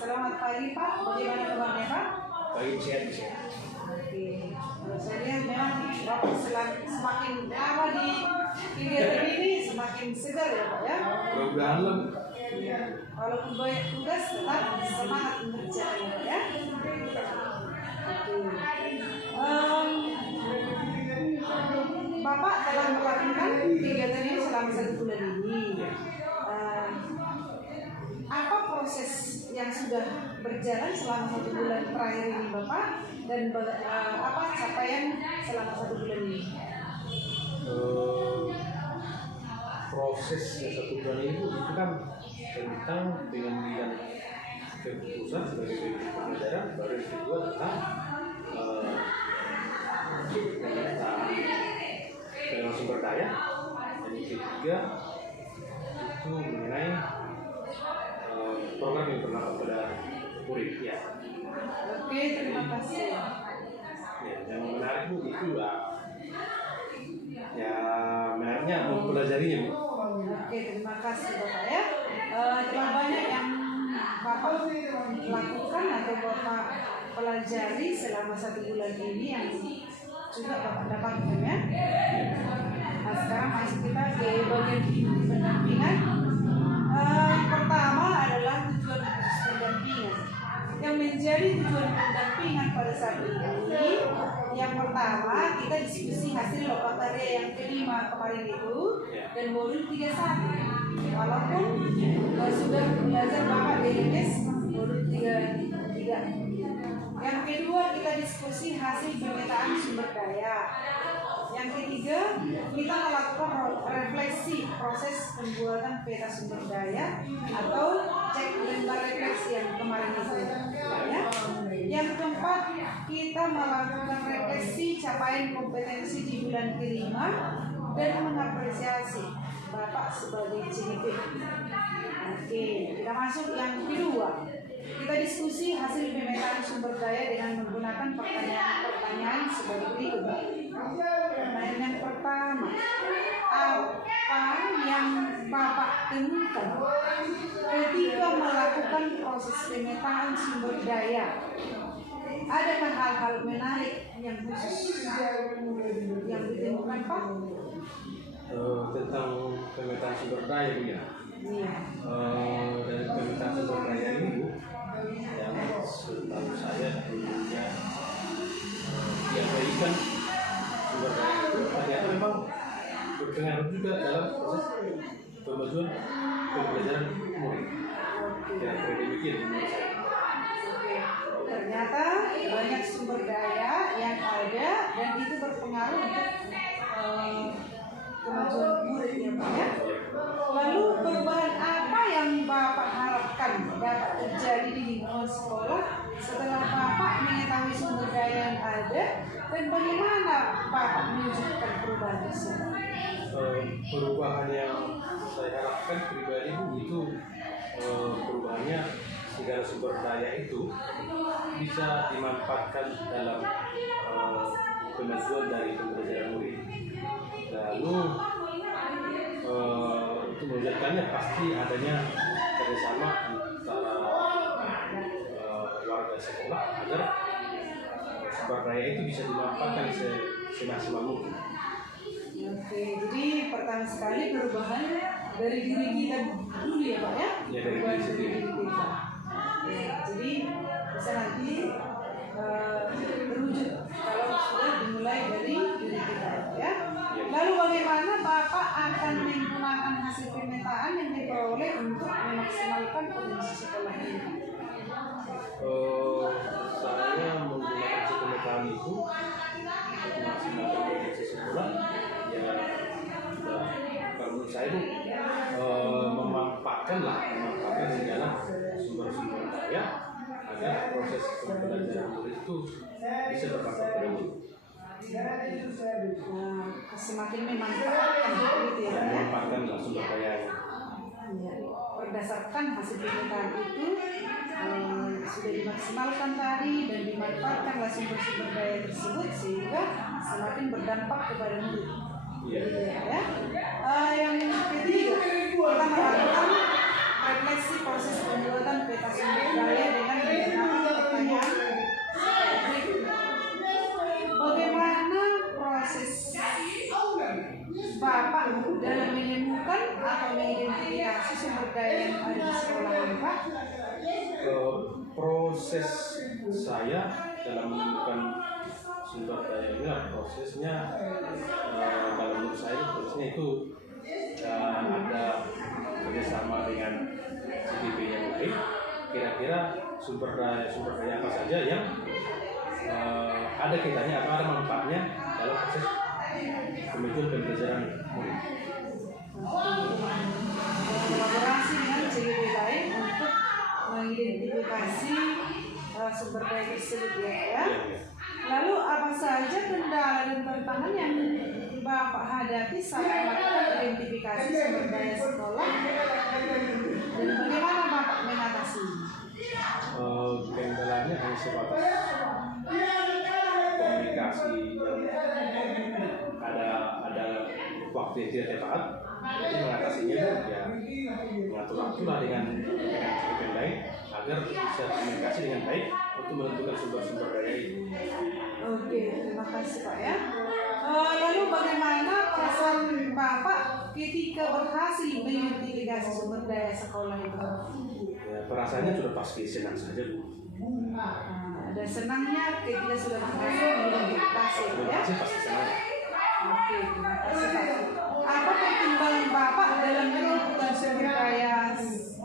Selamat pagi Pak, bagaimana kabarnya Pak? Baik, sehat. Oke, saya lihat memang Bapak semakin lama di kegiatan ini semakin segar ya Pak ya? Mudah-mudahan lah. Iya. Walaupun banyak tugas tetap semangat mengerjakan ya Pak ya? Bapak telah melakukan kegiatan ini selama 1 bulan ini. Apa proses yang sudah berjalan selama 1 bulan terakhir ini Bapak dan apa capaian selama 1 bulan ini? Proses yang 1 bulan itu kan tentang pengambilan keputusan sebagai pemimpin pembelajaran, baru yang kedua tentang pemetaan sumber daya, dan yang ketiga itu mengenai program yang berlaku pada murid ya. Oke, terima kasih. Ya, yang menarik Bu itu ya menariknya mempelajarinya Bu. Oke, terima kasih Bapak ya. Telah banyak yang Bapak lakukan atau Bapak pelajari selama 1 bulan ini yang juga Bapak dapatkan ya. Nah, sekarang masuk kita ke bagian pendampingan. Pertama adalah tujuan khusus pendampingan. Yang menjadi tujuan pendampingan pada saat ini, yang pertama kita diskusi hasil lokakarya yang kelima kemarin itu dan modul 31. Walaupun sudah belajar Bapak DNS modul 33. Yang kedua kita diskusi hasil pemetaan sumber daya. Yang ketiga, kita melakukan refleksi proses pembuatan peta sumber daya atau cek lembar refleksi yang kemarin itu. Ya. Yang keempat, kita melakukan refleksi capaian kompetensi di bulan kelima dan mengapresiasi Bapak sebagai CNP. Oke, kita masuk yang kedua. Kita diskusi hasil pemetaan sumber daya dengan menggunakan pertanyaan-pertanyaan sebagai berikut. Pertanyaan yang pertama, apa yang Bapak temukan ketika melakukan proses pemetaan sumber daya? Adakah hal-hal menarik yang khusus yang ditemukan Pak? Tentang pemetaan sumber daya Bu ya. Iya. Dari pemetaan sumber daya ini Bu, yang setahu saya dulunya diabaikan sumber daya itu ternyata memang berpengaruh juga dalam proses pemajuan pembelajaran murid. Kira-kira demikian menurut saya. Ternyata banyak sumber daya yang ada dan itu berpengaruh untuk kemajuan murid ya Pak ya. Lalu perubahan apa yang Bapak harapkan dapat terjadi di lingkungan sekolah setelah Bapak mengetahui sumber daya yang ada dan bagaimana Bapak mewujudkan perubahan tersebut? Perubahan yang saya harapkan pribadi Bu itu perubahannya segala sumber daya itu bisa dimanfaatkan dalam kemajuan dari pembelajaran murid. Lalu untuk mewujudkannya pasti adanya kerjasama antara warga sekolah agar sumber daya itu bisa dimanfaatkan semaksimal mungkin. Oke, jadi pertama sekali perubahan dari diri kita dulu ya Pak ya? Ya, dari diri sendiri. Kita. Ya, jadi bisa nanti terwujud kalau sudah dimulai dari diri kita ya. Lalu bagaimana Bapak akan menggunakan hasil pemetaan yang diperoleh untuk memaksimalkan potensi sekolah ini? Saya menggunakan hasil pemetaan itu untuk memaksimalkan potensi sekolah. Ya, kalau menurut saya itu memanfaatkan segala sumber-sumber daya agar proses pembelajaran murid itu bisa bermanfaat pada murid. Semakin memanfaatkan gitu ya. Memanfaatkan sumber daya. Berdasarkan hasil pemetaan itu sudah dimaksimalkan tadi dan dimanfaatkanlah sumber-sumber daya tersebut sehingga semakin berdampak kepada murid. Iya. Ya. Yang ketiga, atau mengidentifikasi sumber daya yang ada di sekolah ini, Pak? Proses saya dalam menemukan sumber daya ini prosesnya kalau menurut saya prosesnya itu ada kerjasama dengan CDP yang baik. Kira-kira sumber daya apa saja yang ada kaitannya atau ada manfaatnya dalam proses kemajuan pembelajaran murid. Kolaborasi dengan CDP lain untuk mengidentifikasi sumber daya tersebut ya. Lalu apa saja kendala dan tantangan yang Bapak hadapi saat melakukan identifikasi sumber daya sekolah dan bagaimana Bapak mengatasinya? Kendalanya hanya sebatas komunikasi yang ada waktu yang tidak tepat. Jadi mengatasinya ya mengatur waktu lah dengan cukup baik agar bisa komunikasi dengan baik untuk menentukan sumber-sumber daya itu. Oke, terima kasih Pak ya. Lalu bagaimana perasaan Bapak ketika berhasil mengidentifikasi sumber daya sekolah itu? Ya, perasaannya sudah pasti senang saja, Bu. Ada senangnya ketika sudah berhasil mengidentifikasi ya? Pasti senang. Oke, terima kasih Pak. Apa pertimbangan Bapak dalam menentukan sumber daya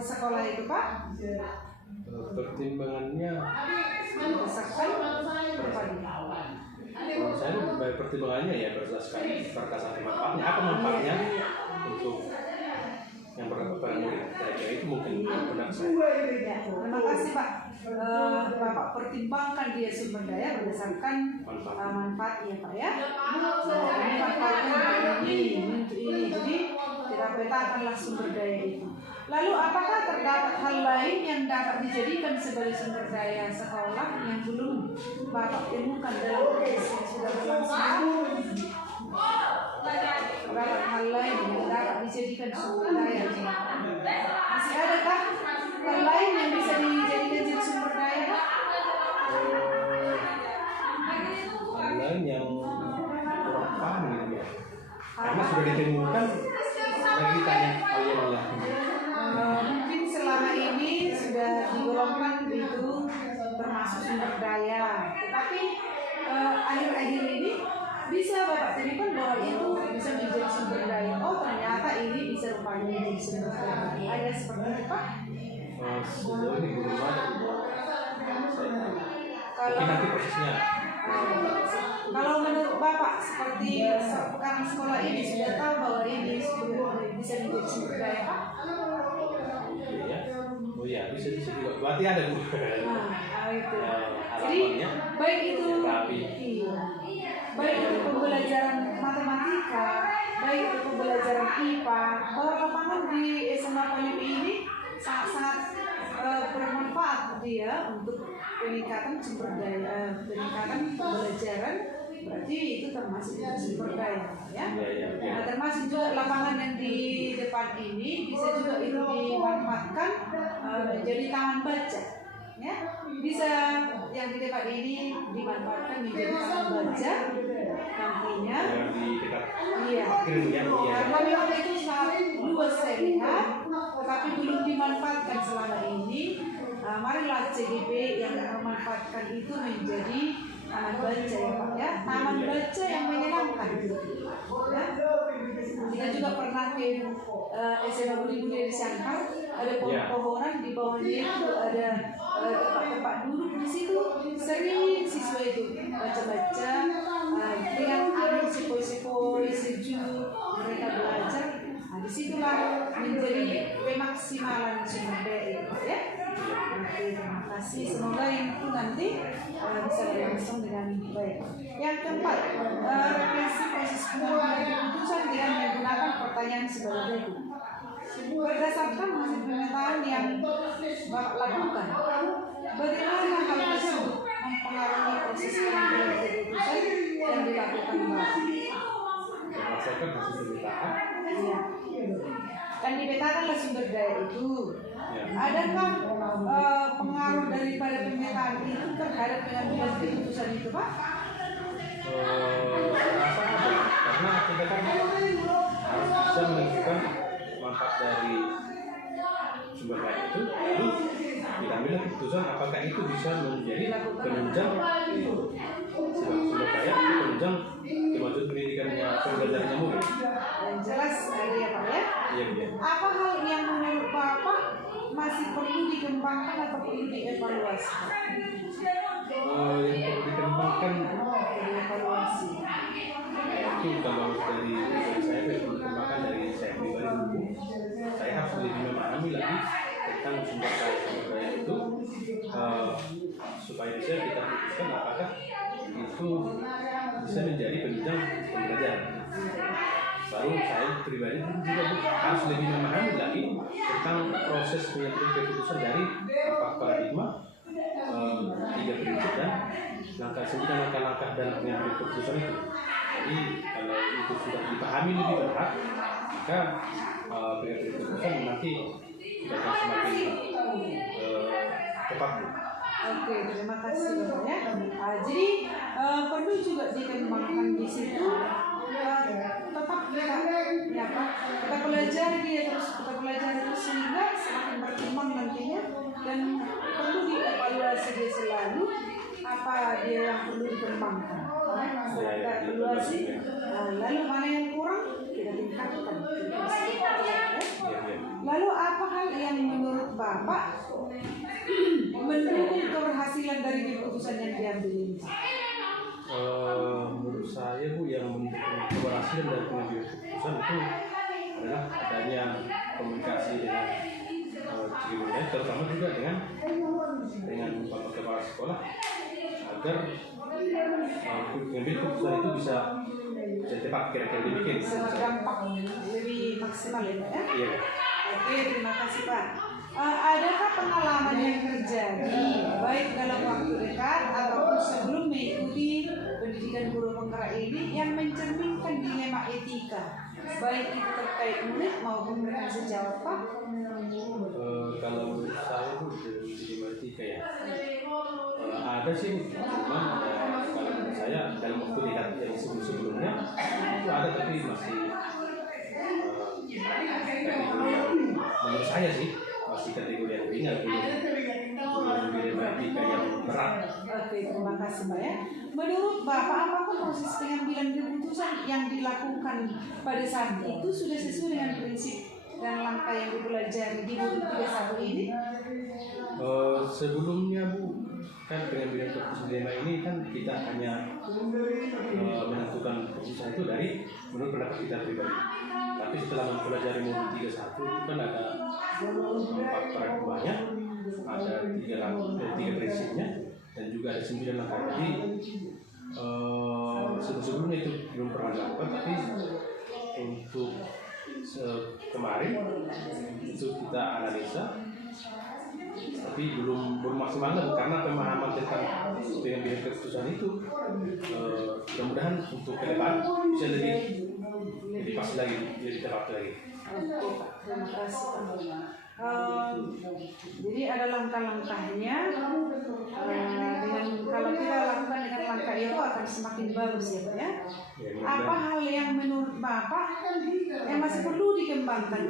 sekolah itu Pak? Pertimbangannya berdasarkan menurut saya pertimbangannya ya berdasarkan manfaatnya. Apa manfaatnya untuk yang berkepada murid? Kira-kira itu mungkin benar saya. Ya, terima kasih Pak. Bapak pertimbangkan dia sumber daya berdasarkan manfaat ya Pak ya. Ini manfaatnya ini, jadi kita petakanlah sumber daya itu. Lalu apakah terdapat hal lain yang dapat dijadikan sebagai sumber daya sekolah yang belum Bapak temukan dalam proses yang sudah berlangsung? Terdapat hal lain yang dapat dijadikan sumber daya. Masih adakah hal lain yang bisa dijadikan jadi sumber daya? Hal lain yang kurang paham gitu ya. Karena sudah ditemukan lagi tanya hal yang lain. Mungkin selama ini sudah digolongkan itu termasuk sumber daya, tetapi akhir-akhir ini bisa Bapak temukan bahwa itu bisa menjadi sumber daya. Oh ternyata ini bisa rupanya menjadi sumber daya. Ada seperti itu Pak? Sejauh ini belum ada. Kalau nanti prosesnya. Kalau menurut Bapak seperti sekarang sekolah ini sudah tahu bahwa ini bisa menjadi sumber daya Pak? Oh iya, bisa juga. Berarti ada Bu. Itu. Jadi baik itu baik itu pembelajaran matematika, baik itu pembelajaran IPA, bahwa lapangan di SMA Palim ini sangat bermanfaat dia untuk peningkatan sumber daya, peningkatan pembelajaran. Berarti itu termasuk sumber daya ya. Nah, termasuk juga lapangan yang di depan ini bisa juga itu dimanfaatkan menjadi taman baca ya. Bisa yang di depan ini dimanfaatkan menjadi taman baca nantinya. Iya. Karena memang itu sangat luas saya lihat, tetapi belum dimanfaatkan selama ini. Marilah CDP yang memanfaatkan itu menjadi taman baca ya Pak ya, taman baca yang menyenangkan ya. Kita juga pernah ke SMA Budi-Budi di Sangkal, ada pohon-pohonan di bawahnya itu ada tempat-tempat duduk di situ, sering siswa itu baca-baca dengan angin sepoi-sepoi sejuk mereka belajar. Nah disitulah menjadi pemaksimalan sumber daya itu Pak ya. Oke, terima kasih. Semoga yang itu nanti bisa berlangsung dengan baik. Yang keempat, refleksi proses pengambilan keputusan dengan menggunakan pertanyaan sebagai berikut. Berdasarkan hasil pemetaan yang Bapak lakukan, bagaimana hal tersebut mempengaruhi proses pengambilan keputusan yang dilakukan Bapak? Berdasarkan hasil pemetaan. Ya. Kan dipetakanlah sumber daya itu. Adakah pengaruh daripada pemetaan itu terhadap pengambilan keputusan itu Pak? Karena kita kan harus bisa menentukan manfaat dari sumber daya itu, lalu diambil keputusan apakah itu bisa menjadi penunjang sumber daya itu penunjang kemajuan pendidikannya pembelajarannya murid. Yang jelas ada ya Pak ya. Iya, iya. Apa hal yang menurut Bapak masih perlu dikembangkan atau perlu dievaluasi? Yang perlu dikembangkan Dievaluasi. itu kalau dari saya perlu dikembangkan dari saya pribadi dulu. Saya harus lebih memahami lagi tentang sumber daya itu supaya bisa kita putuskan apakah itu bisa menjadi penunjang pembelajaran. Baru saya pribadi juga harus lebih memahami lagi tentang proses pengambilan keputusan dari 4 paradigma, 3 prinsip dan langkah-langkah dalam pengambilan keputusan itu. Jadi kalau itu sudah dipahami lebih berat, maka pengambilan keputusan nanti akan semakin tepat. Oke, terima kasih Bapak ya. Jadi perlu juga dikembangkan di situ. Tetap kita pelajari terus sehingga semakin berkembang nantinya, dan perlu dievaluasi dia selalu apa dia yang perlu dikembangkan. Kita evaluasi, lalu mana yang kurang kita tingkatkan. Lalu apa hal yang menurut Bapak mendukung keberhasilan dari keputusan yang diambil ini? Menurut saya Bu, yang mendukung keberhasilan dari pengambilan keputusan itu adalah adanya komunikasi dengan gurunya, terutama juga dengan kepala sekolah, agar pengambil keputusan itu bisa tepat, kira-kira demikian. Sangat dampak, lebih maksimal ya Pak ya? Iya. Oke, terima kasih Pak. Adakah pengalaman yang terjadi baik dalam waktu dekat ataupun sebelum mengikuti pendidikan guru penggerak ini yang mencerminkan dilema etika, baik itu terkait murid maupun mereka sejawat Pak? Kalau menurut saya Bu, dilema etika ya, ada sih, cuman kalau menurut saya dalam waktu dekat yang sebelumnya itu ada, tapi masih kategori yang menurut saya sih masih kategori yang ringan, belum dilema etika yang berat. Oke, terima kasih Pak ya. Menurut Bapak, apakah proses pengambilan keputusan yang dilakukan pada saat itu sudah sesuai dengan prinsip dan langkah yang dipelajari di buku 31 ini? Sebelumnya Bu, kan pengambilan keputusan dilema ini kan kita hanya menentukan keputusan itu dari menurut pendapat kita pribadi. Tapi setelah mempelajari modul 31 itu kan ada 4 paradigmanya, ada 3 prinsipnya, dan juga ada 9 langkah. Jadi sebelumnya itu belum pernah dilakukan, tapi untuk kemarin itu kita analisa, tapi belum maksimal karena pemahaman tentang pengambilan keputusan itu mudah-mudahan untuk ke depan bisa lebih pas lagi, lebih tepat lagi. Oke Pak, terima kasih Pak. Jadi ada langkah-langkahnya, dengan kalau kita lakukan dengan langkah itu akan semakin bagus ya Pak ya. Apa hal yang menurut Bapak yang masih perlu dikembangkan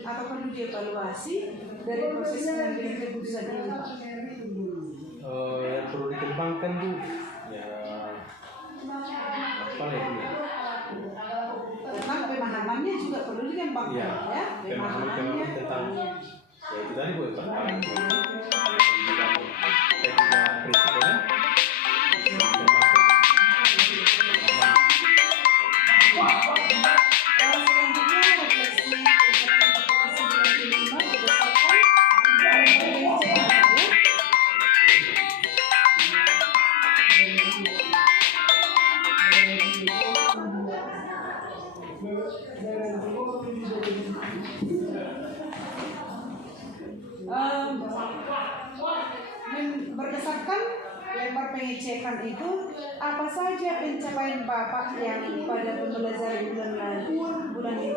atau perlu dievaluasi dari proses pengambilan keputusan ini Pak? Yang perlu dikembangkan Bu, ya apa lagi? Tentang pemahamannya juga perlu dikembangkan ya. Pemahaman tentang ya itu tadi Bu, tentang prinsipnya. Berdasarkan lembar pengecekan itu, apa saja pencapaian Bapak yang pada pembelajaran bulan ini?